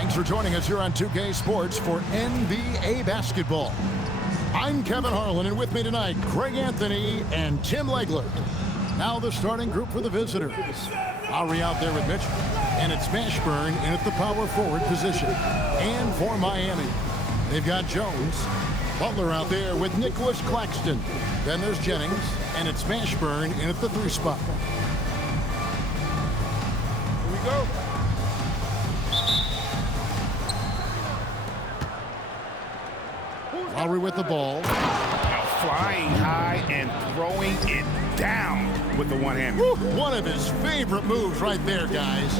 Thanks for joining us here on 2K Sports for NBA basketball. I'm Kevin Harlan, and with me tonight, Craig Anthony and Tim Legler. Now the starting group for the visitors. Lowry out there with Mitchell, and it's Mashburn in at the power forward position. And for Miami, they've got Jones. Butler out there with Nicholas Claxton. Then there's Jennings, and it's Mashburn in at the 3 spot. Here we go. Lowry with the ball. Now flying high and throwing it down with the one-hand. One of his favorite moves right there, guys.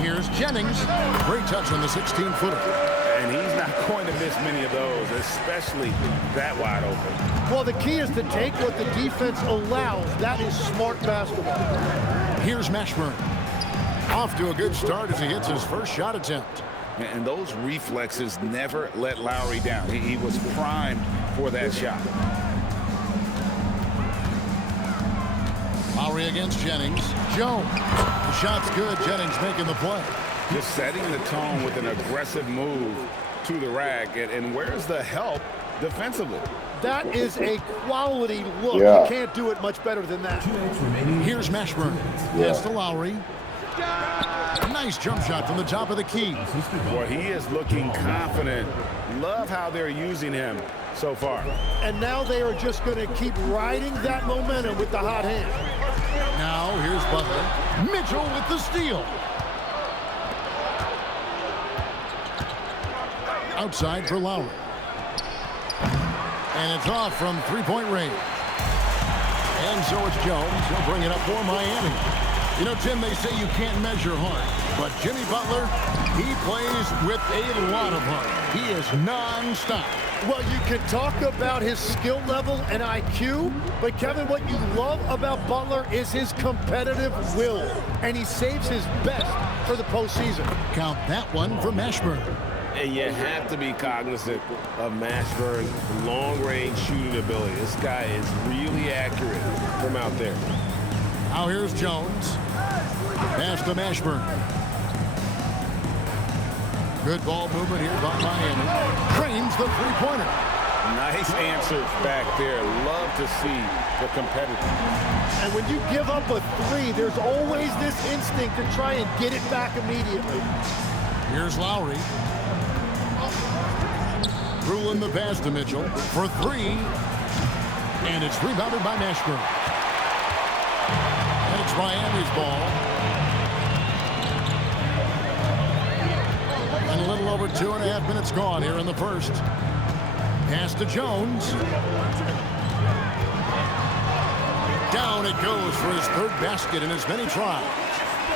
Here's Jennings. Great touch on the 16-footer. And he's not going to miss many of those, especially that wide open. Well, the key is to take what the defense allows. That is smart basketball. Here's Mashburn. Off to a good start as he hits his first shot attempt. And those reflexes never let Lowry down. He was primed for that shot. Lowry against Jennings. Jones. The shot's good. Jennings making the play. Just setting the tone with an aggressive move to the rack. And where's the help defensively? That is a quality look. Yeah. You can't do it much better than that. Here's Mashburn. Pass to Lowry. Nice jump shot from the top of the key. Well, he is looking confident. Love how they're using him so far. And now they are just going to keep riding that momentum with the hot hand. Now here's Butler. Mitchell with the steal. Outside for Lowry. And it's off from three-point range. And so it's Jones. He'll bring it up for Miami. You know, Tim, they say you can't measure heart, but Jimmy Butler, he plays with a lot of heart. He is non-stop. Well, you can talk about his skill level and IQ, but Kevin, what you love about Butler is his competitive will, and he saves his best for the postseason. Count that one for Mashburn. And you have to be cognizant of Mashburn's long-range shooting ability. This guy is really accurate from out there. Now here's Jones. Pass to Mashburn. Good ball movement here by Miami. Cranes the three-pointer. Nice answers back there. Love to see the competitor. And when you give up a three, there's always this instinct to try and get it back immediately. Here's Lowry. Ruling the pass to Mitchell for 3. And it's rebounded by Mashburn. And it's Miami's ball. And a little over 2.5 minutes gone here in the first. Pass to Jones. Down it goes for his 3rd basket in as many tries.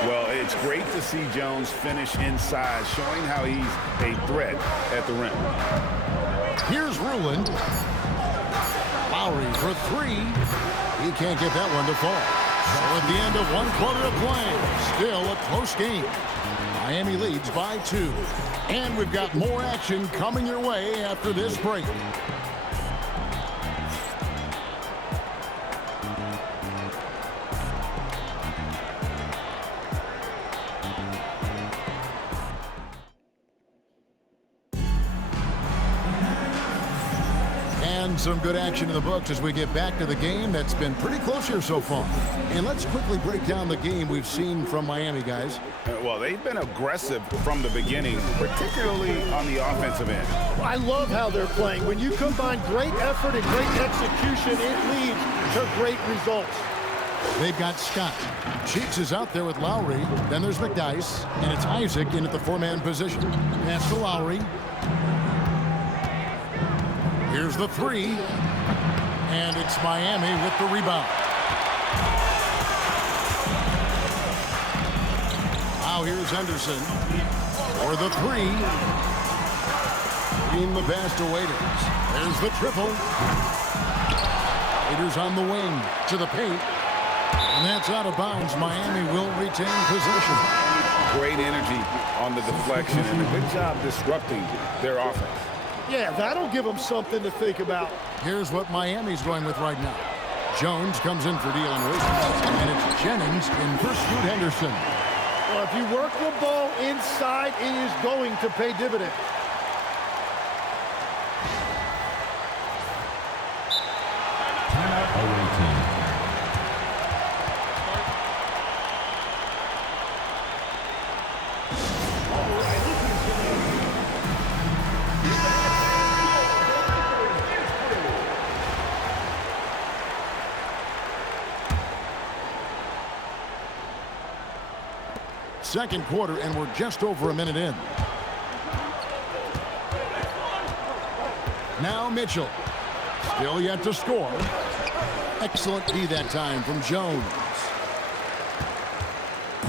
Well, it's great to see Jones finish inside, showing how he's a threat at the rim. Here's Ruland. Lowry for 3. He can't get that one to fall. So at the end of 1 quarter of play, still a close game. Miami leads by 2. And we've got more action coming your way after this break. And some good action in the books as we get back to the game that's been pretty close here so far. And let's quickly break down the game we've seen from Miami, guys. Well, they've been aggressive from the beginning, particularly on the offensive end. I love how they're playing. When you combine great effort and great execution, it leads to great results. They've got Scott. Cheeks is out there with Lowry. Then there's McDyess. And it's Isaac in at the 4-man position. Pass to Lowry. Here's the 3. And it's Miami with the rebound. Now here's Henderson for the 3. In the pass to Waiters. There's the triple. Waiters on the wing to the paint. And that's out of bounds. Miami will retain possession. Great energy on the deflection and a good job disrupting their offense. Yeah, that'll give them something to think about. Here's what Miami's going with right now. Jones comes in for Dylan Wilson. And it's Jennings in for Scoot Henderson. Well, if you work the ball inside, it is going to pay dividends. Timeout away team. Second quarter, and we're just over a minute in. Now Mitchell. Still yet to score. Excellent D that time from Jones.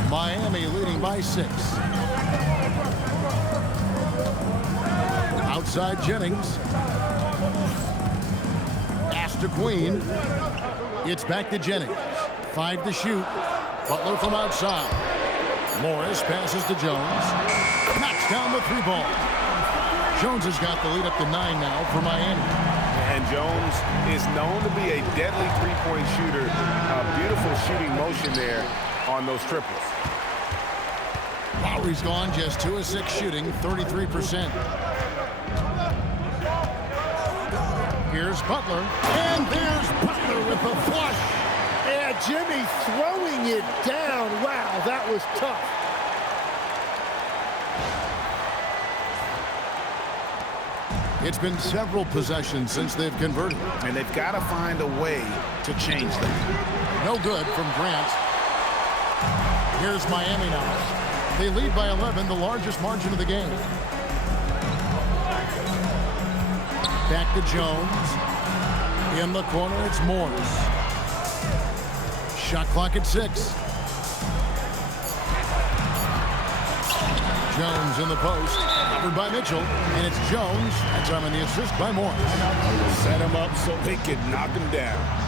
Miami leading by 6. Outside Jennings. Pass to Queen. It's back to Jennings. 5 to shoot. Butler from outside. Morris passes to Jones. Knocks down the 3 ball. Jones has got the lead up to 9 now for Miami. And Jones is known to be a deadly three-point shooter. A beautiful shooting motion there on those triples. Lowry's gone just 2 of 6 shooting, 33%. Here's Butler. And there's Butler with the flush. Yeah, Jimmy throwing it down. Wow, that was tough. It's been several possessions since they've converted. And they've got to find a way to change that. No good from Grant. Here's Miami now. They lead by 11, the largest margin of the game. Back to Jones. In the corner, it's Morris. Shot clock at 6. Jones in the post. Covered by Mitchell. And it's Jones. That time on the assist by Morris. Set him up so they could knock him down.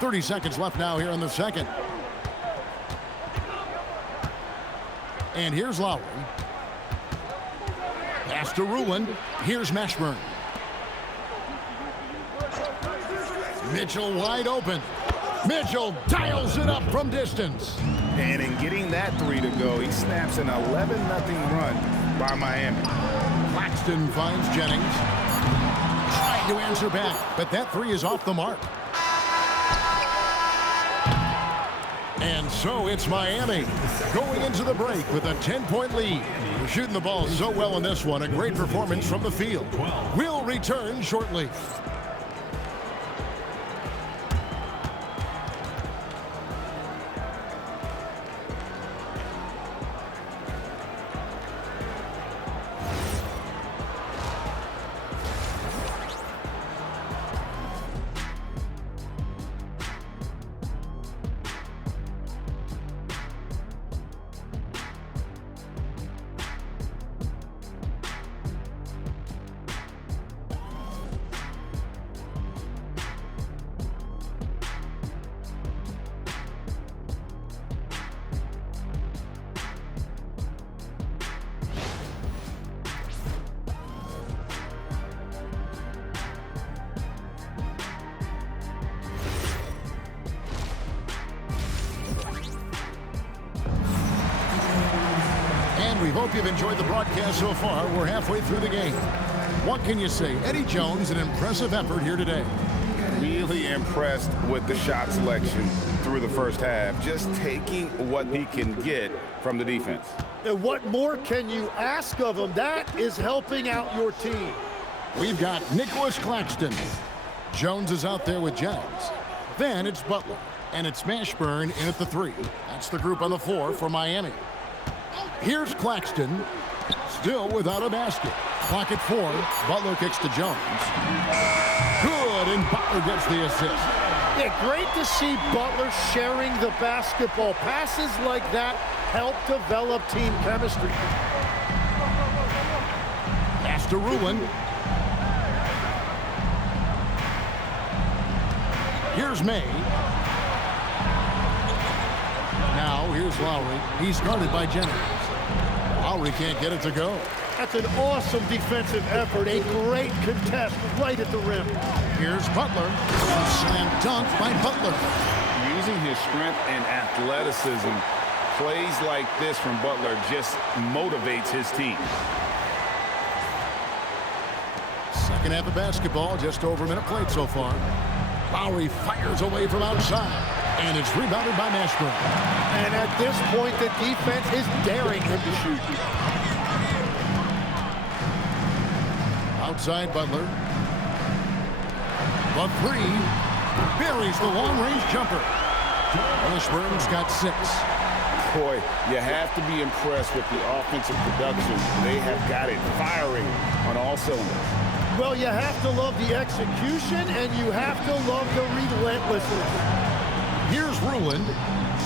.30 seconds left now here in the second. And here's Lowry. Pass to Ruland. Here's Mashburn. Mitchell wide open. Mitchell dials it up from distance. And in getting that 3 to go, he snaps an 11-0 run by Miami. Claxton finds Jennings. Trying to answer back, but that 3 is off the mark. And so it's Miami going into the break with a 10-point lead. We're shooting the ball so well in this one. A great performance from the field. We'll return shortly. We hope you've enjoyed the broadcast so far. We're halfway through the game. What can you say? Eddie Jones, an impressive effort here today. Really impressed with the shot selection through the first half. Just taking what he can get from the defense. And what more can you ask of him? That is helping out your team. We've got Nicholas Claxton. Jones is out there with Jennings. Then it's Butler. And it's Mashburn in at the 3. That's the group on the floor for Miami. Here's Claxton, still without a basket. Clock at 4. Butler kicks to Jones. Good, and Butler gets the assist. Yeah, great to see Butler sharing the basketball. Passes like that help develop team chemistry. Pass to Ruin. Here's May. Now, here's Lowry. He's guarded by Jennings. Lowry can't get it to go. That's an awesome defensive effort. A great contest right at the rim. Here's Butler. Slam dunk by Butler. Using his strength and athleticism, plays like this from Butler just motivates his team. Second half of basketball, just over a minute played so far. Lowry fires away from outside, and it's rebounded by Mashburn. And at this point, the defense is daring him to shoot. Outside Butler. The three buries the long-range jumper. Mashburn's got 6. Boy, you have to be impressed with the offensive production. They have got it firing on all cylinders. Well, you have to love the execution, and you have to love the relentlessness. Here's Ruin.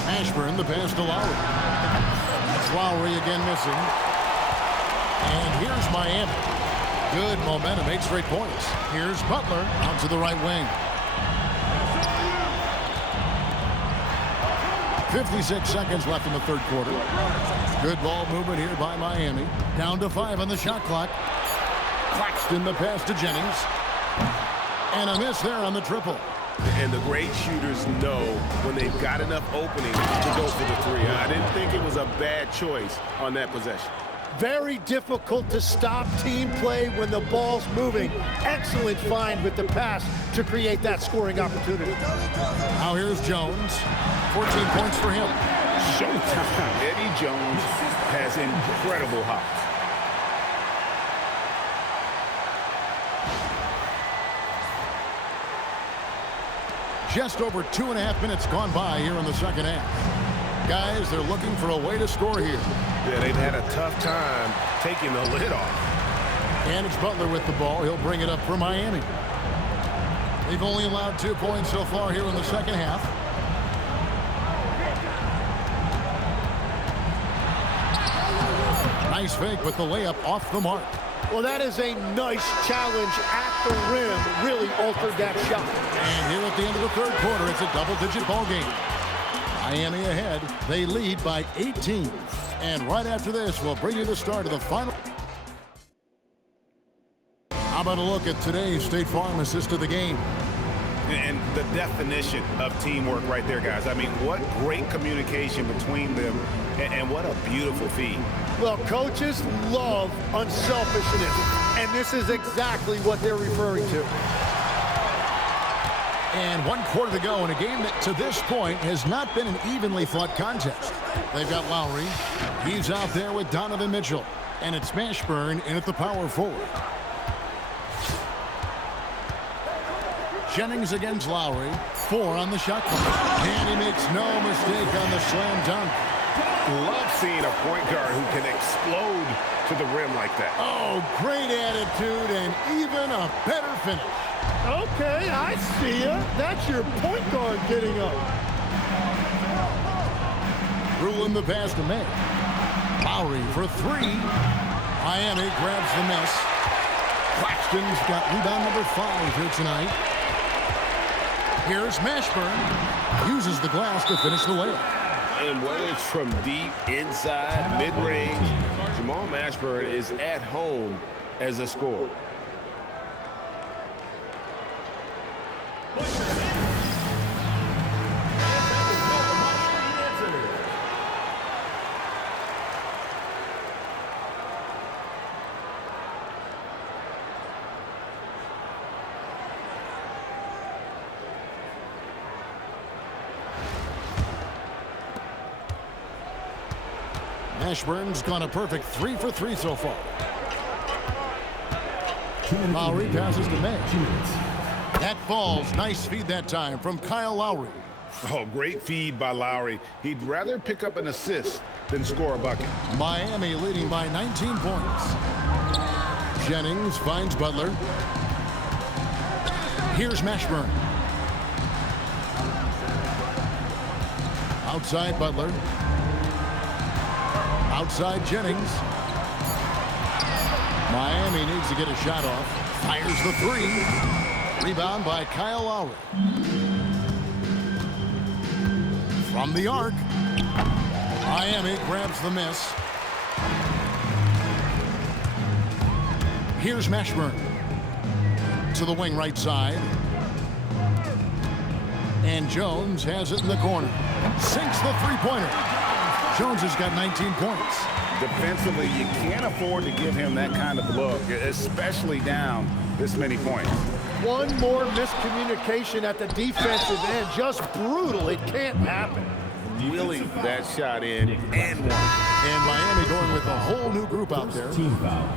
Mashburn, the pass to Lowry. That's Lowry again missing. And here's Miami. Good momentum, 8 straight points. Here's Butler out to the right wing. 56 seconds left in the third quarter. Good ball movement here by Miami. Down to 5 on the shot clock. Claxton the pass to Jennings. And a miss there on the triple. And the great shooters know when they've got enough opening to go for the three. I didn't think it was a bad choice on that possession. Very difficult to stop team play when the ball's moving. Excellent find with the pass to create that scoring opportunity. Now here's Jones. 14 points for him. Showtime. Eddie Jones has incredible hops. Just over 2.5 minutes gone by here in the second half. Guys, they're looking for a way to score here. Yeah, they've had a tough time taking the lid off. And it's Butler with the ball. He'll bring it up for Miami. They've only allowed 2 points so far here in the second half. Nice fake with the layup off the mark. Well, that is a nice challenge at the rim. Really altered that shot. And here at the end of the third quarter, it's a double-digit ball game. Miami ahead. They lead by 18. And right after this, we'll bring you the start of the final. How about a look at today's State Farm assist of the game? And the definition of teamwork right there, guys. I mean, what great communication between them, and what a beautiful feed. Well, coaches love unselfishness, and this is exactly what they're referring to. And 1 quarter to go in a game that to this point has not been an evenly fought contest. They've got Lowry. He's out there with Donovan Mitchell. And it's Mashburn in at the power forward. Jennings against Lowry. 4 on the shot clock. And he makes no mistake on the slam dunk. Love seeing a point guard who can explode to the rim like that. Oh, great attitude and even a better finish. Okay, I see ya. That's your point guard getting up. Ruin the pass to May. Lowry for 3. Miami grabs the miss. Claxton's got rebound number 5 here tonight. Here's Mashburn. Uses the glass to finish the layup. And whether it's from deep, inside, mid-range, Jamal Mashburn is at home as a scorer. Mashburn's gone a perfect 3 for 3 so far. Lowry passes to May. That falls. Nice feed that time from Kyle Lowry. Oh, great feed by Lowry. He'd rather pick up an assist than score a bucket. Miami leading by 19 points. Jennings finds Butler. Here's Mashburn. Outside Butler. Outside Jennings. Miami needs to get a shot off. Fires the three. Rebound by Kyle Lowry. From the arc. Miami grabs the miss. Here's Mashburn. To the wing right side. And Jones has it in the corner. Sinks the three-pointer. Jones has got 19 points. Defensively, you can't afford to give him that kind of look, especially down this many points. One more miscommunication at the defensive end. Just brutal. It can't happen. Wheeling that shot in and one. And Miami going with a whole new group out there. Team foul.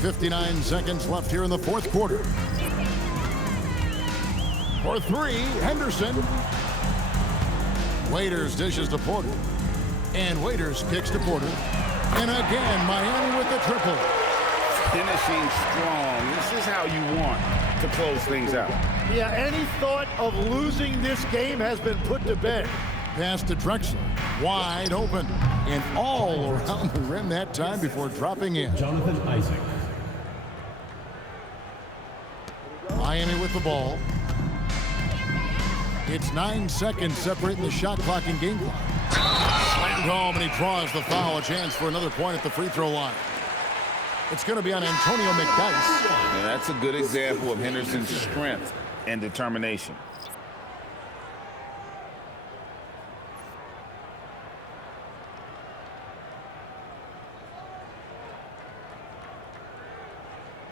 59 seconds left here in the fourth quarter. For three, Henderson. Waiters dishes to Porter. And Waiters kicks to Porter. And again, Miami with the triple. Finishing strong. This is how you want to close things out. Yeah, any thought of losing this game has been put to bed. Pass to Drexler. Wide open. And all around the rim that time before dropping in. Jonathan Isaac. Miami with the ball. It's 9 seconds separating the shot clock and game clock. Slammed home, and he draws the foul. A chance for another point at the free throw line. It's going to be on Antonio McDyess. And that's a good example of Henderson's strength and determination.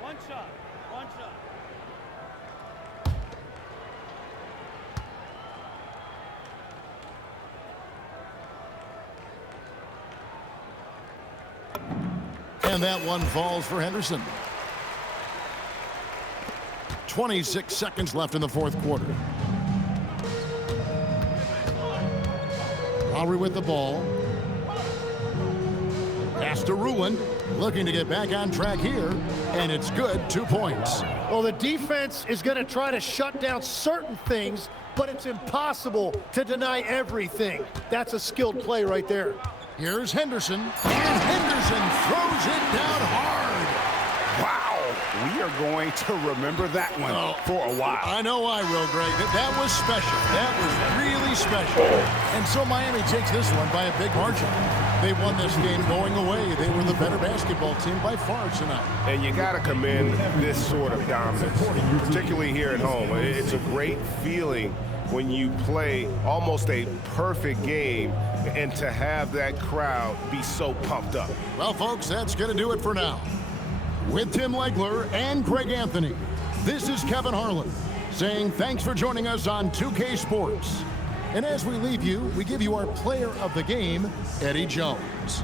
One shot. And that one falls for Henderson. 26 seconds left in the fourth quarter. Lowry with the ball. Pass to Ruin. Looking to get back on track here. And it's good. 2 points. Well, the defense is going to try to shut down certain things, but it's impossible to deny everything. That's a skilled play right there. Here's Henderson. And Henderson throws it down hard. Wow. We are going to remember that one for a while. I know I will, Greg. That was special. That was really special. And so Miami takes this one by a big margin. They won this game going away. They were the better basketball team by far tonight. And you got to commend this sort of dominance, particularly here at home. It's a great feeling when you play almost a perfect game and to have that crowd be so pumped up. Well, folks, that's going to do it for now. With Tim Legler and Greg Anthony, this is Kevin Harlan saying thanks for joining us on 2K Sports. And as we leave you, we give you our player of the game, Eddie Jones.